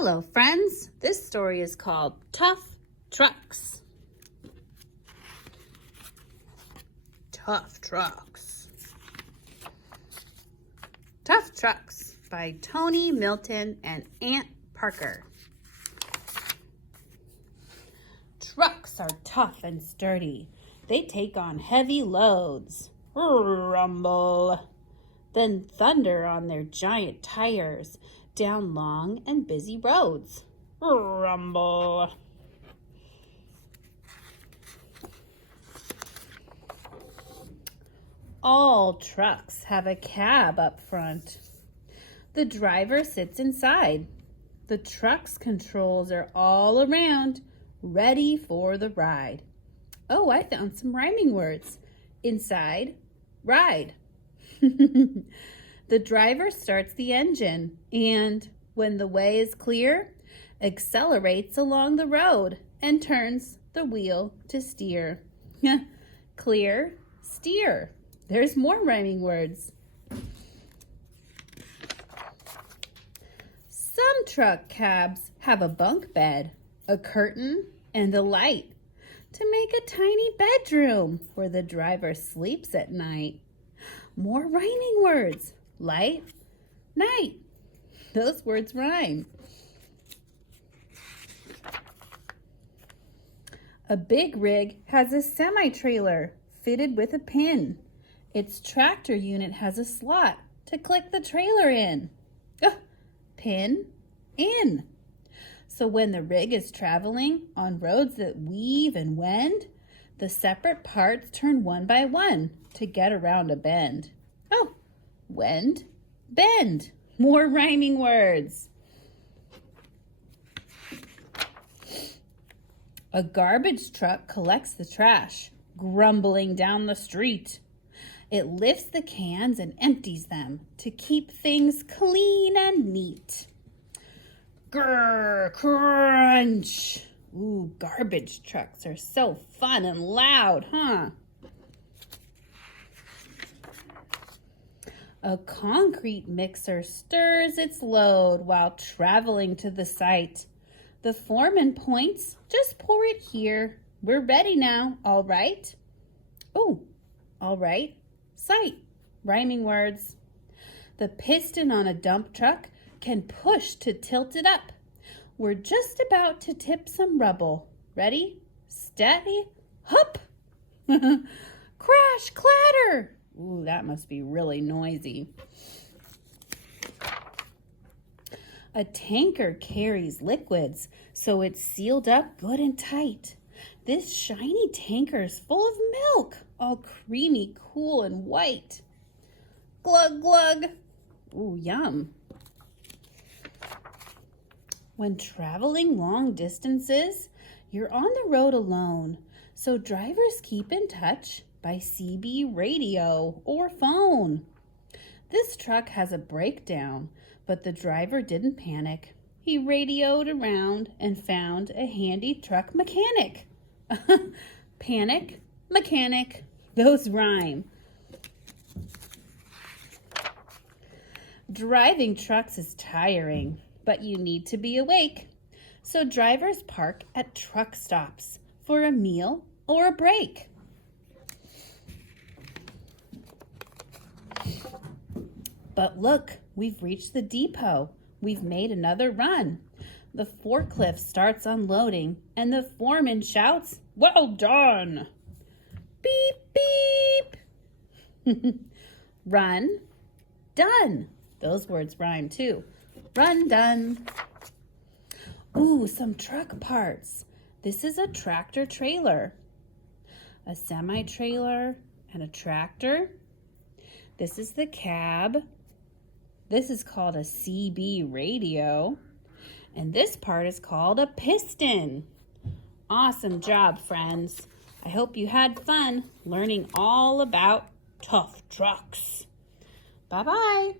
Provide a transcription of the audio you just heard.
Hello, friends. This story is called Tough Trucks. Tough Trucks. Tough Trucks by Tony Milton and Aunt Parker. Trucks are tough and sturdy. They take on heavy loads. Rumble. Then thunder on their giant tires down long and busy roads. Rumble. All trucks have a cab up front. The driver sits inside. The truck's controls are all around, ready for the ride. Oh, I found some rhyming words. Inside, ride. The driver starts the engine and, when the way is clear, accelerates along the road and turns the wheel to steer. Clear, steer. There's more rhyming words. Some truck cabs have a bunk bed, a curtain, and a light to make a tiny bedroom where the driver sleeps at night. More rhyming words. Light, night. Those words rhyme. A big rig has a semi-trailer fitted with a pin. Its tractor unit has a slot to click the trailer in. Pin in. So when the rig is traveling on roads that weave and wend, the separate parts turn one by one to get around a bend. Wend, bend. More rhyming words. A garbage truck collects the trash, grumbling down the street. It lifts the cans and empties them to keep things clean and neat. Grr, crunch. Ooh, garbage trucks are so fun and loud, huh? A concrete mixer stirs its load while traveling to the site. The foreman points, just pour it here. We're ready now, all right? Oh, all right. Sight, rhyming words. The piston on a dump truck can push to tilt it up. We're just about to tip some rubble. Ready, steady, hup. Crash, clatter. Ooh, that must be really noisy. A tanker carries liquids, so it's sealed up good and tight. This shiny tanker is full of milk, all creamy, cool, and white. Glug, glug. Ooh, yum. When traveling long distances, you're on the road alone, so drivers keep in touch by CB radio or phone. This truck has a breakdown, but the driver didn't panic. He radioed around and found a handy truck mechanic. Panic, mechanic, those rhyme. Driving trucks is tiring, but you need to be awake. So drivers park at truck stops for a meal or a break. But look, we've reached the depot. We've made another run. The forklift starts unloading and the foreman shouts, "Well done!" Beep, beep. Run, done. Those words rhyme too. Run, done. Ooh, some truck parts. This is a tractor trailer, a semi-trailer, and a tractor. This is the cab. This is called a CB radio. And this part is called a piston. Awesome job, friends. I hope you had fun learning all about tough trucks. Bye-bye.